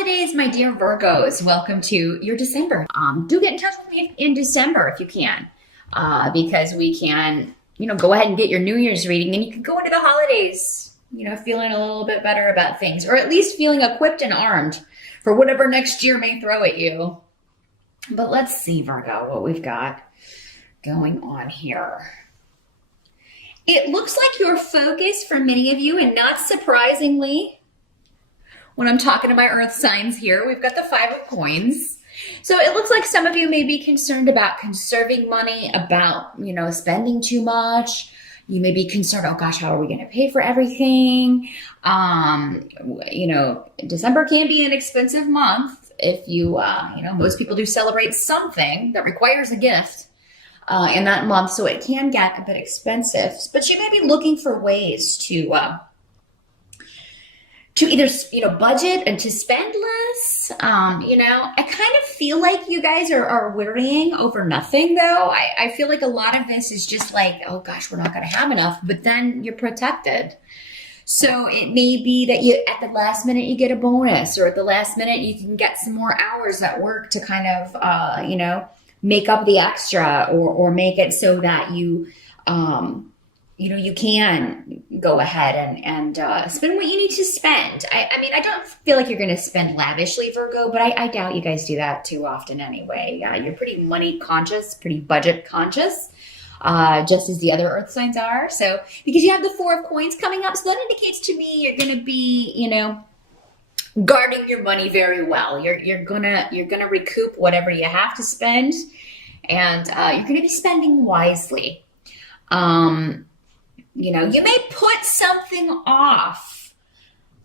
holidays, my dear Virgos. Welcome to your December. Do get in touch with me in December if you can, because we can, go ahead and get your New Year's reading, and you can go into the holidays, feeling a little bit better about things, or at least feeling equipped and armed for whatever next year may throw at you. But let's see, Virgo, what we've got going on here. It looks like your focus for many of you, and not surprisingly, when I'm talking to my earth signs here, we've got the Five of Coins. So it looks like some of you may be concerned about conserving money, about, spending too much. You may be concerned, oh gosh, how are we going to pay for everything? December can be an expensive month if you, most people do celebrate something that requires a gift in that month. So it can get a bit expensive, but you may be looking for ways to either, budget and to spend less. I kind of feel like you guys are worrying over nothing, though. I feel like a lot of this is just like, oh gosh, we're not going to have enough, but then you're protected. So it may be that at the last minute you get a bonus, or at the last minute you can get some more hours at work to kind of, make up the extra, or make it so that you can go ahead and spend what you need to spend. I don't feel like you're going to spend lavishly, Virgo, but I doubt you guys do that too often anyway. You're pretty money conscious, pretty budget conscious, just as the other earth signs are. So because you have the Four of Coins coming up, so that indicates to me you're going to be, guarding your money very well. You're gonna recoup whatever you have to spend, and you're going to be spending wisely. You may put something off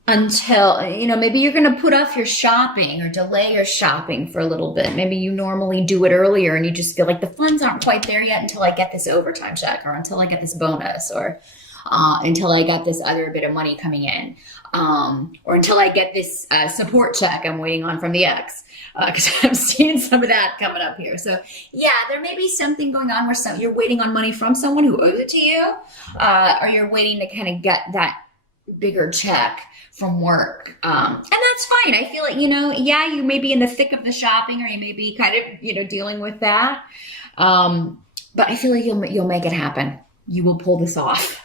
until, maybe you're going to put off your shopping or delay your shopping for a little bit. Maybe you normally do it earlier and you just feel like the funds aren't quite there yet until I get this overtime check, or until I get this bonus, or until I get this other bit of money coming in, or until I get this support check I'm waiting on from the ex, because I'm seeing some of that coming up here. So yeah, there may be something going on where you're waiting on money from someone who owes it to you, or you're waiting to kind of get that bigger check from work. And that's fine. I feel like, you may be in the thick of the shopping, or you may be kind of, dealing with that. But I feel like you'll make it happen. You will pull this off.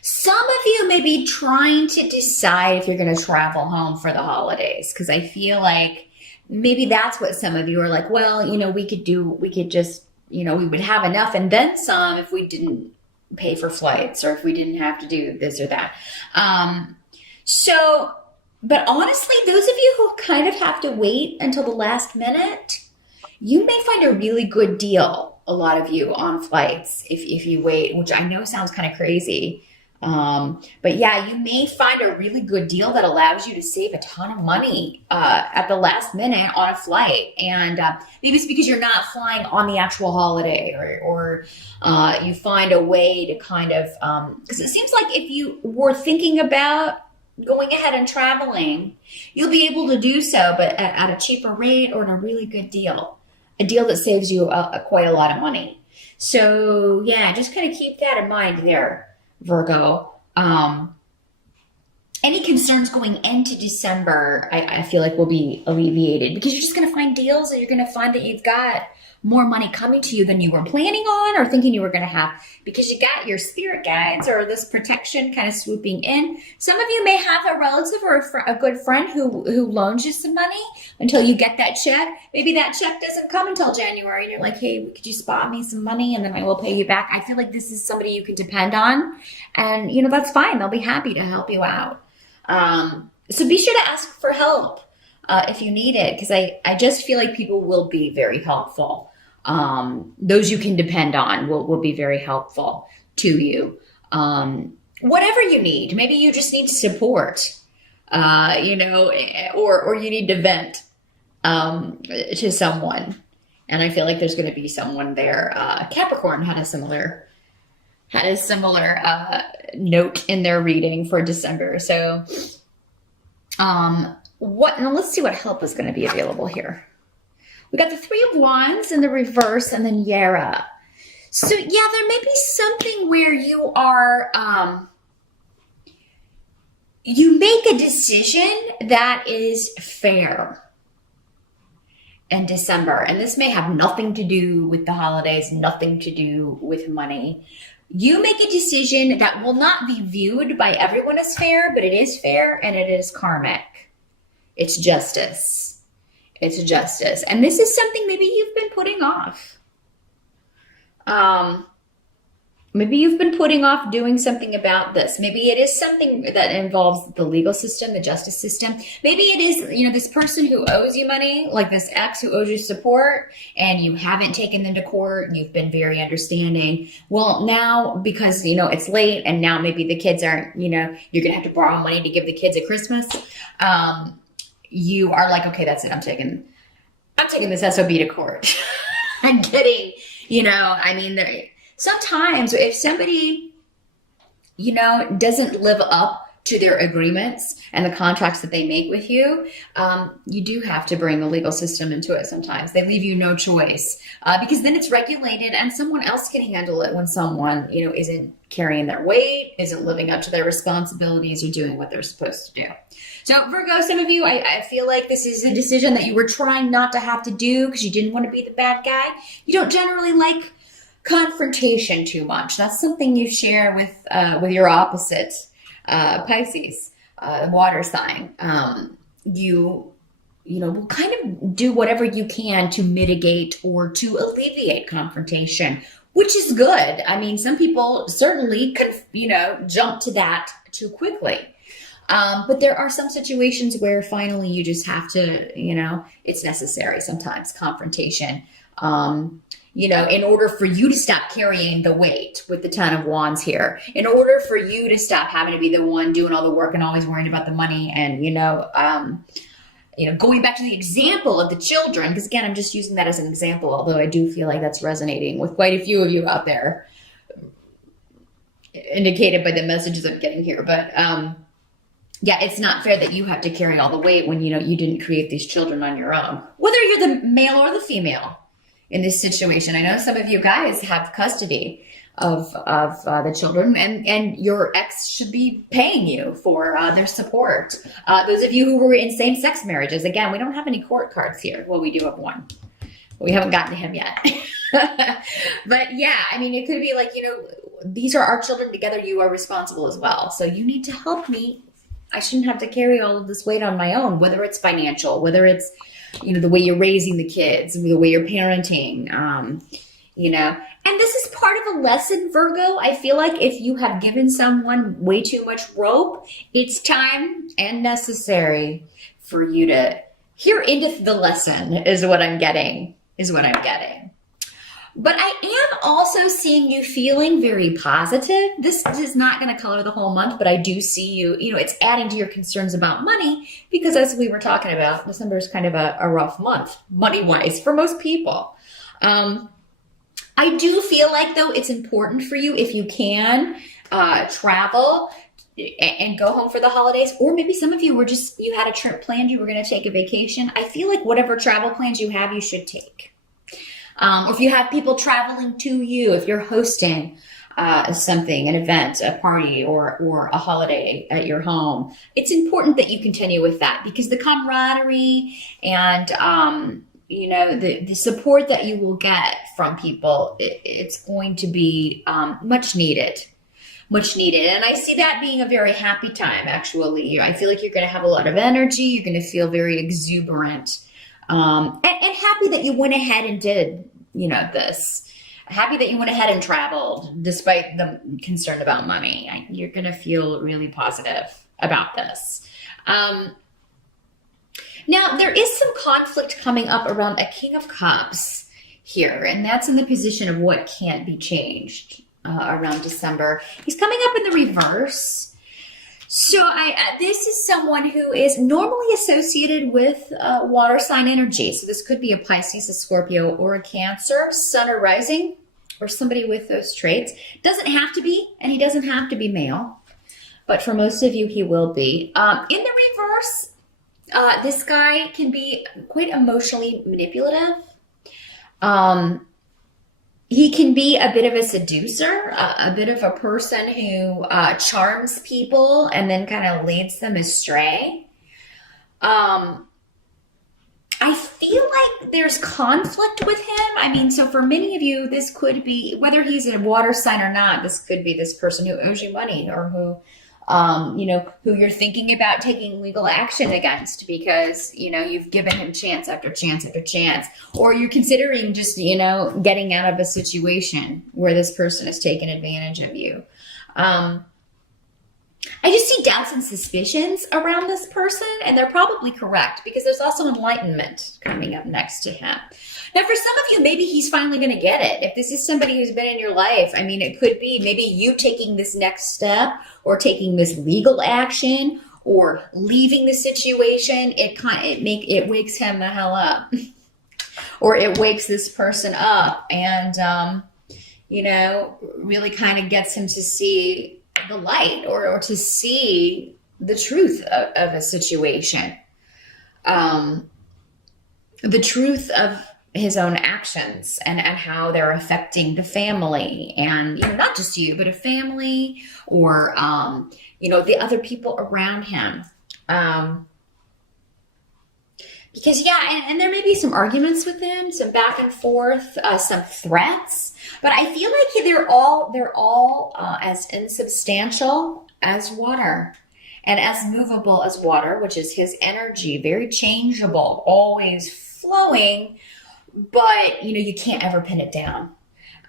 Some of you may be trying to decide if you're going to travel home for the holidays, because I feel like maybe that's what some of you are like, well, we could just, we would have enough and then some if we didn't pay for flights, or if we didn't have to do this or that. But honestly, those of you who kind of have to wait until the last minute, you may find a really good deal, a lot of you, on flights if you wait, which I know sounds kind of crazy. But yeah, you may find a really good deal that allows you to save a ton of money at the last minute on a flight. And maybe it's because you're not flying on the actual holiday, or you find a way to kind of, because it seems like if you were thinking about going ahead and traveling, you'll be able to do so, but at a cheaper rate, or in a really good deal, a deal that saves you quite a lot of money. So yeah, just kind of keep that in mind there, Virgo. Any concerns going into December, I feel like will be alleviated, because you're just going to find deals, and you're going to find that you've got more money coming to you than you were planning on or thinking you were going to have, because you got your spirit guides or this protection kind of swooping in. Some of you may have a relative or a good friend who loans you some money until you get that check. Maybe that check doesn't come until January, and you're like, hey, could you spot me some money and then I will pay you back? I feel like this is somebody you can depend on, and that's fine. They'll be happy to help you out. So be sure to ask for help if you need it, because I just feel like people will be very helpful. Those you can depend on will be very helpful to you. Whatever you need, maybe you just need support, or you need to vent to someone. And I feel like there's going to be someone there. Capricorn had a similar note in their reading for December. So now let's see what help is going to be available here. We got the Three of Wands in the reverse, and then Yara. So yeah, there may be something where you are you make a decision that is fair in December. And this may have nothing to do with the holidays, nothing to do with money. You make a decision that will not be viewed by everyone as fair, but it is fair and it is karmic. It's justice. It's justice. And this is something maybe you've been putting off. Maybe you've been putting off doing something about this. Maybe it is something that involves the legal system, the justice system. Maybe it is, this person who owes you money, like this ex who owes you support, and you haven't taken them to court, and you've been very understanding. Well, now, because, it's late, and now maybe the kids aren't, you're going to have to borrow money to give the kids at Christmas. You are like, okay, that's it. I'm taking this SOB to court. I'm kidding. Sometimes if somebody, doesn't live up to their agreements and the contracts that they make with you, you do have to bring the legal system into it sometimes. They leave you no choice because then it's regulated and someone else can handle it when someone, isn't carrying their weight, isn't living up to their responsibilities or doing what they're supposed to do. So Virgo, some of you, I feel like this is a decision that you were trying not to have to do because you didn't want to be the bad guy. You don't generally like confrontation too much. That's something you share with your opposite, Pisces, water sign. You will kind of do whatever you can to mitigate or to alleviate confrontation, which is good. Some people certainly can, jump to that too quickly. But there are some situations where finally you just have to, it's necessary sometimes, confrontation. In order for you to stop carrying the weight with the 10 of wands here, in order for you to stop having to be the one doing all the work and always worrying about the money and, going back to the example of the children, because again, I'm just using that as an example, although I do feel like that's resonating with quite a few of you out there, indicated by the messages I'm getting here. But, it's not fair that you have to carry all the weight when, you didn't create these children on your own, whether you're the male or the female. In this situation, I know some of you guys have custody of the children, and your ex should be paying you for their support. Those of you who were in same-sex marriages, again, we don't have any court cards here. Well, we do have one. We haven't gotten to him yet. But yeah, it could be like, these are our children together. You are responsible as well. So you need to help me. I shouldn't have to carry all of this weight on my own, whether it's financial, whether it's the way you're raising the kids, the way you're parenting, and this is part of a lesson, Virgo. I feel like if you have given someone way too much rope, it's time and necessary for you to hear into the lesson is what I'm getting. But I am also seeing you feeling very positive. This is not going to color the whole month, but I do see you, it's adding to your concerns about money because as we were talking about, December is kind of a rough month, money-wise, for most people. I do feel like, though, it's important for you if you can travel and go home for the holidays, or maybe some of you you had a trip planned, you were going to take a vacation. I feel like whatever travel plans you have, you should take. Or if you have people traveling to you, if you're hosting something, an event, a party, or a holiday at your home, it's important that you continue with that because the camaraderie and, the support that you will get from people, it's going to be much needed. And I see that being a very happy time, actually. I feel like you're going to have a lot of energy. You're going to feel very exuberant. And happy that you went ahead and did, this. Happy that you went ahead and traveled despite the concern about money. You're going to feel really positive about this. Now, there is some conflict coming up around a King of Cups here, and that's in the position of what can't be changed around December. He's coming up in the reverse. So this is someone who is normally associated with water sign energy. So this could be a Pisces, a Scorpio, or a Cancer, Sun or Rising, or somebody with those traits. Doesn't have to be, and he doesn't have to be male. But for most of you, he will be. In the reverse, this guy can be quite emotionally manipulative. He can be a bit of a seducer, a bit of a person who charms people and then kind of leads them astray. Um, I feel like there's conflict with him. I mean, so for many of you, this could be, whether he's a water sign or not, this could be this person who owes you money or who, who you're thinking about taking legal action against because, you've given him chance after chance after chance, or you're considering just, getting out of a situation where this person has taken advantage of you. I just see doubts and suspicions around this person, and they're probably correct because there's also enlightenment coming up next to him. Now, for some of you, maybe he's finally going to get it. If this is somebody who's been in your life, I mean, it could be maybe you taking this next step or taking this legal action or leaving the situation. It wakes him the hell up, or it wakes this person up, and really kind of gets him to see the light or to see the truth of a situation, the truth of his own actions and how they're affecting the family and, not just you, but a family or, the other people around him. Because and there may be some arguments with him, some back and forth, some threats, but I feel like they're all as insubstantial as water and as movable as water, which is his energy, very changeable, always flowing, but you can't ever pin it down.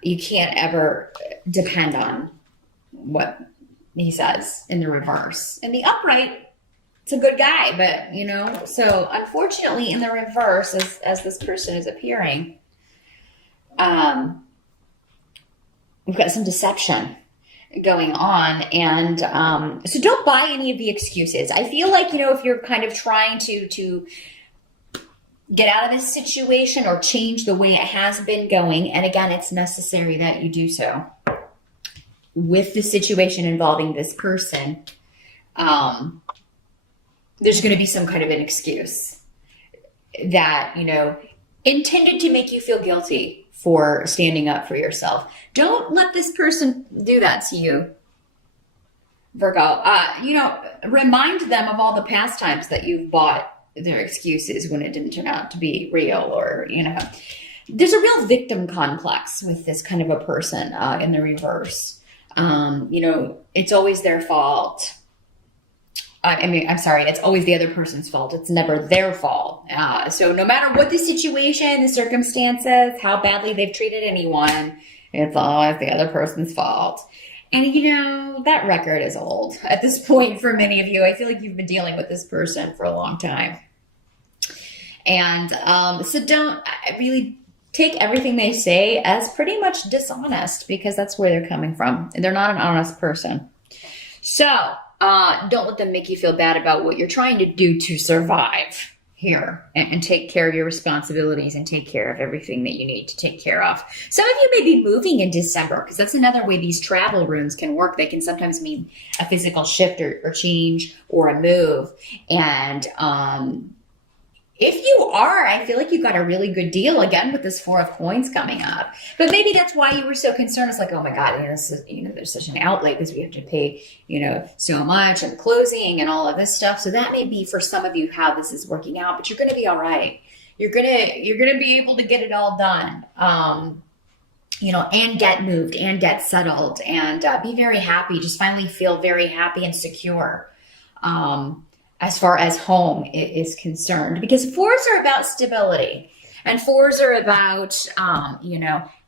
You can't ever depend on what he says in the reverse. In the upright, it's a good guy, but so unfortunately in the reverse, as this person is appearing, we've got some deception going on, and so don't buy any of the excuses. I feel like if you're kind of trying to get out of this situation or change the way it has been going, and again, it's necessary that you do so with the situation involving this person, there's going to be some kind of an excuse that, intended to make you feel guilty for standing up for yourself. Don't let this person do that to you, Virgo. Remind them of all the past times that you've bought their excuses when it didn't turn out to be real, or, there's a real victim complex with this kind of a person in the reverse. It's always their fault. It's always the other person's fault. It's never their fault. So no matter what the situation, the circumstances, how badly they've treated anyone, it's always the other person's fault. And, that record is old at this point for many of you. I feel like you've been dealing with this person for a long time. And so don't really take everything they say as pretty much dishonest, because that's where they're coming from. They're not an honest person. So don't let them make you feel bad about what you're trying to do to survive here and take care of your responsibilities and take care of everything that you need to take care of. Some of you may be moving in December, because that's another way these travel runes can work. They can sometimes mean a physical shift or change or a move. And if you are, I feel like you got a really good deal again with this Four of Coins coming up. But maybe that's why you were so concerned. It's like, oh my God, this is, there's such an outlay because we have to pay, so much and closing and all of this stuff. So that may be for some of you how this is working out, but you're going to be all right. You're going to be able to get it all done. And get moved and get settled and be very happy. Just finally feel very happy and secure. As far as home is concerned, because fours are about stability and fours are about,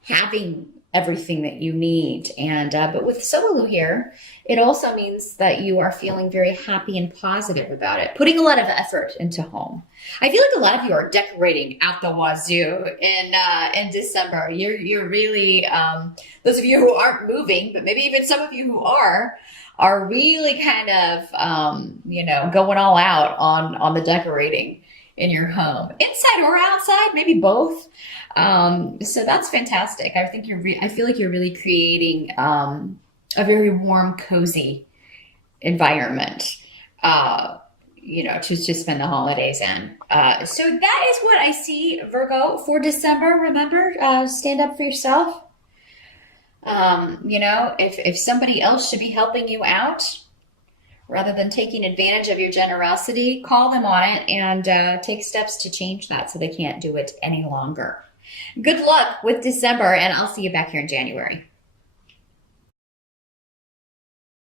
having everything that you need. And, but with Solu here, it also means that you are feeling very happy and positive about it, putting a lot of effort into home. I feel like a lot of you are decorating out the wazoo in December. You're really, those of you who aren't moving, but maybe even some of you who are really kind of, going all out on the decorating in your home, inside or outside, maybe both. So that's fantastic. I think I feel like you're really creating a very warm, cozy environment, to spend the holidays in. So that is what I see, Virgo, for December. Remember, stand up for yourself. You know, if somebody else should be helping you out rather than taking advantage of your generosity, call them on it and take steps to change that so they can't do it any longer. Good luck with December, and I'll see you back here in January.